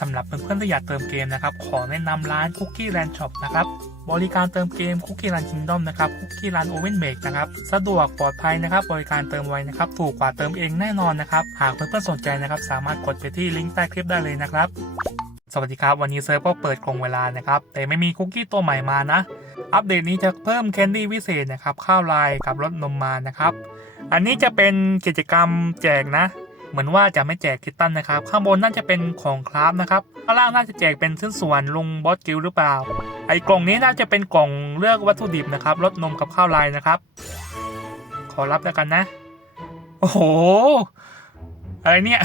สำหรับเพื่อนๆที่อยากเติมเกมนะครับ ขอแนะนำร้าน Cookie Land Shop นะครับ บริการเติมเกม Cookie Land Kingdom นะครับ Cookie Land Oven Make นะครับ สะดวกปลอดภัยนะครับ บริการเติมไวนะครับ ถูกกว่าเติมเองแน่นอนนะครับ หากเพื่อนๆสนใจนะครับ สามารถกดไปที่ลิงก์ใต้คลิปได้เลยนะครับ สวัสดีครับ วันนี้เซิร์ฟก็เปิดคงเวลานะครับ แต่ไม่มีคุกกี้ตัวใหม่มานะ อัปเดตนี้จะเพิ่มแคนดี้วิเศษนะครับ ข้าวลายกับรสนมมานะครับ อันนี้จะเป็นกิจกรรมแจกนะ เหมือนว่าจะไม่แจกคิตตันนะครับ ข้างบนน่าจะเป็นของคราฟนะครับข้างล่างน่าจะแจกเป็นชิ้นส่วนลุงบอสกิลหรือเปล่า ไอ้กล่องนี้น่าจะเป็นกล่องเลือกวัตถุดิบนะครับรสนมกับข้าวลายนะครับ ขอรับแล้วกันนะ โอ้โหอะไรเนี่ย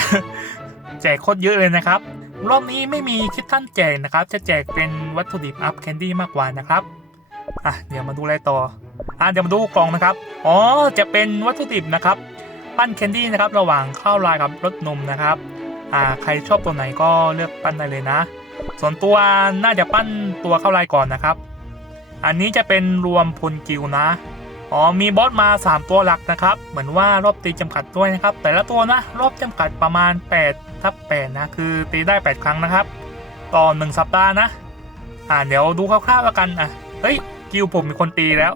แจกโคตรเยอะเลยนะครับ รอบนี้ไม่มีคิดท่านแจกนะครับ จะแจกเป็นวัตถุดิบอัพแคนดี้มากกว่านะครับอะเดี๋ยวมาดูอะไรต่ออะเดี๋ยวมาดูกล่องนะครับ อ๋อจะเป็นวัตถุดิบนะครับ ปั้นแคนดี้นะครับระหว่างข้าวลายกับรสนมนะครับอ่าใครชอบตัวไหนก็เลือกปั้นได้เลยนะ ส่วนตัวน่าจะปั้นตัวข้าวลายก่อนนะครับ อันนี้จะเป็นรวมพลกิลนะอ๋อมีบอสมา 3 ตัวหลักนะครับ เหมือนว่ารอบตีจำกัดด้วยนะครับ แต่ละตัวนะรอบจำกัดประมาณ8ทับ8นะคือตีได้ 8 ครั้งนะครับต่อ1สัปดาห์นะอ่าเดี๋ยวดูคร่าวๆแล้วกันอะเฮ้ยกิลผมมีคนตีแล้ว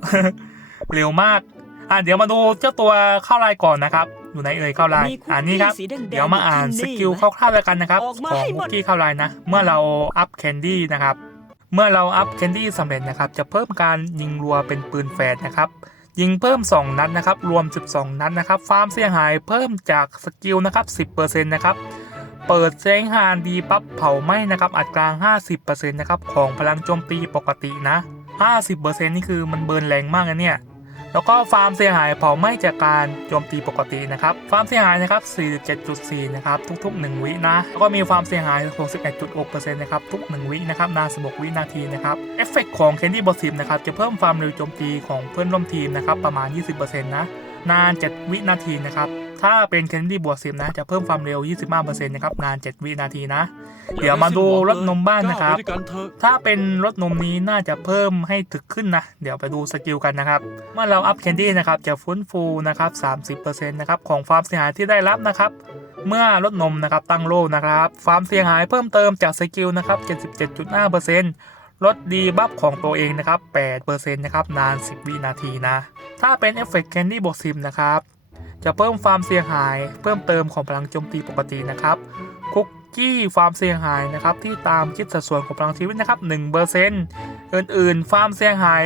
เร็วมากอ่าเดี๋ยวมาดูเจ้าตัวเข้าลายก่อนนะครับ อยู่ไหนเอ่ยเข้าลายมีคุกอ่านี่ครับกี้สีแดงๆเดี๋ยวมาอ่านอยู่สที่นี่กิลไหมคร่าวๆแล้วกันนะครับออกมาของให้หมคุดกกี้เข้าลายนะ เมื่อเราอัพแคนดี้นะครับ เมื่อเราอัพแคนดี้สำเร็จนะครับ จะเพิ่มการยิงรัวเป็นปืนแฝดนะครับยิงเพิ่ม 2 นัดนะครับ รวม 12 นัดนะครับฟาร์มเสียหายเพิ่มจากสกิลนะครับ 10%นะครับ เปิดแสงฮานดีปั๊บเผาไหม้นะครับ อัดกลาง50%นะครับ ของพลังโจมตีปกตินะ 50%นี่คือมันเบิร์นแรงมากนะเนี่ย แล้วก็ฟาร์มเสียหายเผาไหม้จากการโจมตีปกตินะครับ ฟาร์มเสียหายนะครับ 47.4 นะครับ ทุก ๆ 1 วินะ แล้วก็มีฟาร์มเสียหาย 61.6%นะครับ ทุก 1 วินะครับ นาน 16 วินาทีนะครับ เอฟเฟกต์ของแคนดี้บอสซิมนะครับ จะเพิ่มความเร็วโจมตีของเพื่อนร่วมทีมนะครับ ประมาณ 20%นะ นาน 7 วินาทีนะครับ ถ้าเป็น Candy b o s 10 นะ จะเพิ่มความเร็ว 25%นะครับ นาน 7 วินาทีนะ เดี๋ยวมาดูรถนมบ้านนะครับ ถ้าเป็นรถนมนี้น่าจะเพิ่มให้ถึกขึ้นนะ เดี๋ยวไปดูสกิลกันนะครับ เมื่อเราอัพแคนดี้นะครับ จะฟื้นฟูนะครับ 30%นะครับ ของความเสียหายที่ได้รับนะครับเมื่อรถนมนะครับตั้งโล่นะครับความเสียหายเพิ่มเติมจากสกิลนะครับ 77.5%ลดดีบัฟของตัวเองนะครับ 8%นะครับ นาน 10 วินาทีนะ ถ้าเป็นเอฟเฟกต์แคนดี้บวก10นะครับ จะเพิ่มความเสียหายเพิ่มเติมของพลังโจมตีปกตินะครับ คุกกี้ความเสียหายนะครับที่ตามคิดสัดส่วนของพลังชีวิตนะครับ1%อื่นๆ ความเสียหาย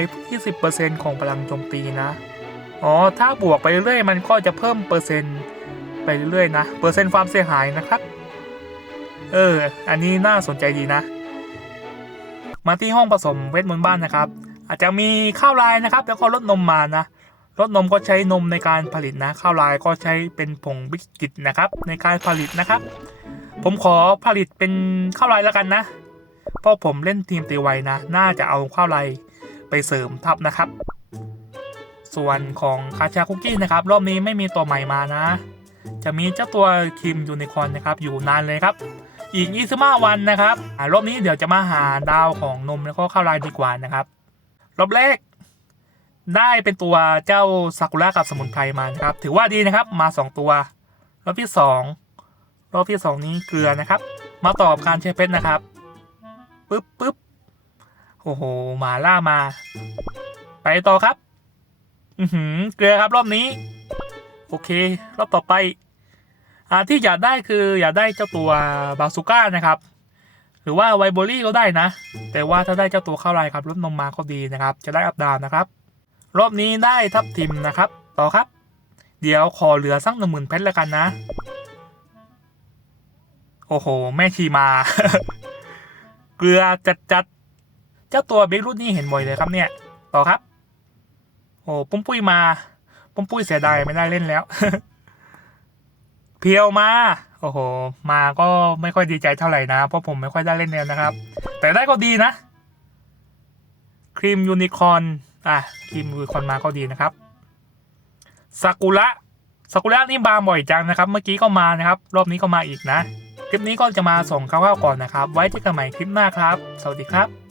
20%ของพลังโจมตีนะ อ๋อ ถ้าบวกไปเรื่อยๆมันก็จะเพิ่มเปอร์เซ็นต์ไปเรื่อยๆนะ เปอร์เซ็นต์ความเสียหายนะครับ เออ อันนี้น่าสนใจดีนะ มาที่ห้องผสมเวทมนต์บ้านนะครับ อาจจะมีข้าวลายนะครับ แล้วก็รสนมมานะ รสนมก็ใช้นมในการผลิตนะ ข้าวลายก็ใช้เป็นผงบิสกิตนะครับ ในการผลิตนะครับ ผมขอผลิตเป็นข้าวไรแล้วกันนะ เพราะผมเล่นทีมตีไวนะ น่าจะเอาข้าวไรไปเสริมทัพนะครับ ส่วนของคาชาคุกกี้นะครับ รอบนี้ไม่มีตัวใหม่มานะ จะมีเจ้าตัวคิมยูนิคอนนะครับ อยู่นานเลยครับ อีก 25 วันนะครับอรอบนี้เดี๋ยวจะมาหาดาวของนมแล้วก็ข้าวไรดีกว่านะครับ รอบแรก ได้เป็นตัวเจ้าซากุระกับสมุนไพรมานะครับ ถือว่าดีนะครับมา 2 ตัว รอบที่ 2 รอบที่ 2 นี้เกลือนะครับ มาตอบการใช้เพชรนะครับปึ๊บปึ๊บโอ้โหหมาล่ามา ไปต่อครับ อือหือเกลือครับรอบนี้ โอเค รอบต่อไปอ่าที่อยากได้คืออยากได้เจ้าตัวบาซูก้านะครับ หรือว่าไวโบลี่ก็ได้นะ แต่ว่าถ้าได้เจ้าตัวเข้าไรครับรถนมมาก็ดีนะครับ จะได้อัพดาวนะครับ รอบนี้ได้ทับทิมนะครับ ต่อครับ เดี๋ยวขอเหลือสักหนึ่งหมื่นเพชรแล้วกันนะ โอ้โห แม่ชีมา เกลือจัดจัดเจ้าตัวเบกรุ่นนี้เห็นบ่อยเลยครับเนี่ย ต่อครับ โอ้ปุ้มปุ้ยมา ปุ้มปุ้ยเสียดายไม่ได้เล่นแล้ว เพียวมา โอ้โห มาก็ไม่ค่อยดีใจเท่าไหร่นะ เพราะผมไม่ค่อยได้เล่นแนวนะครับ แต่ได้ก็ดีนะ ครีมยูนิคอร์น อะครีมยูนิคนมาก็ดีนะครับซากุระซากุระนี่มาบ่อยจังนะครับ เมื่อกี้ก็มานะครับ รอบนี้ก็มาอีกนะ คลิปนี้ก็จะมาส่งคร่าวๆก่อนนะครับ ไว้เจอกันใหม่คลิปหน้าครับ สวัสดีครับ